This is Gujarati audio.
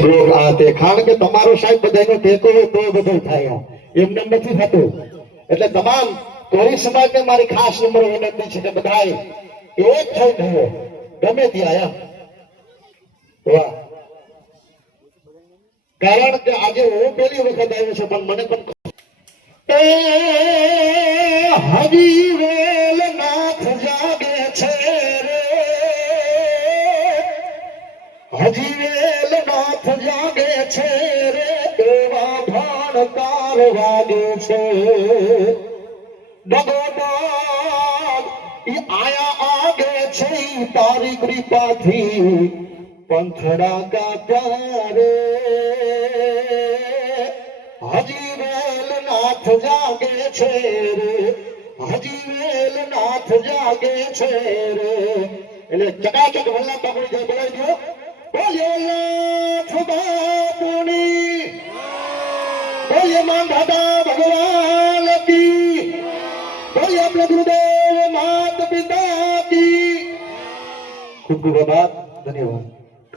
આ તે કારણ કે તમારો સાહેબ બધાનો ટેકો હોય તો બધું થાય એમને નથી થતું એટલે તમામ કોળી સમાજને મારી ખાસ નમ્ર વિનંતી છે કે બધાએ એક થઈ થયો ગમે ત્યાં આયા વાહ કારણ કે આજે હું પહેલી વખત આવ્યો છું પણ મને પણ હજી વેલ નાથ જાગે છે રે હજી વેલ નાથ જાગે છે રે એવા ભણકાર વાગે છે ભગવાન ઈ આયા આગે છે તારી કૃપાથી પંથડા ગાતા રે હજી વેલ નાથ જાગે છે રે હજી વેલ નાથ જાગે છે રે એટલે ચકાચક વલ્લભ બાપુ જે બોલાવી દો બોલ્યો નાથ બાપુની બોલ્યો માં દાદા ભગવાન કી બોલ્યો આપણે ગુરુદેવ માત પિતા કી ખૂબ ખૂબ આભાર ધન્યવાદ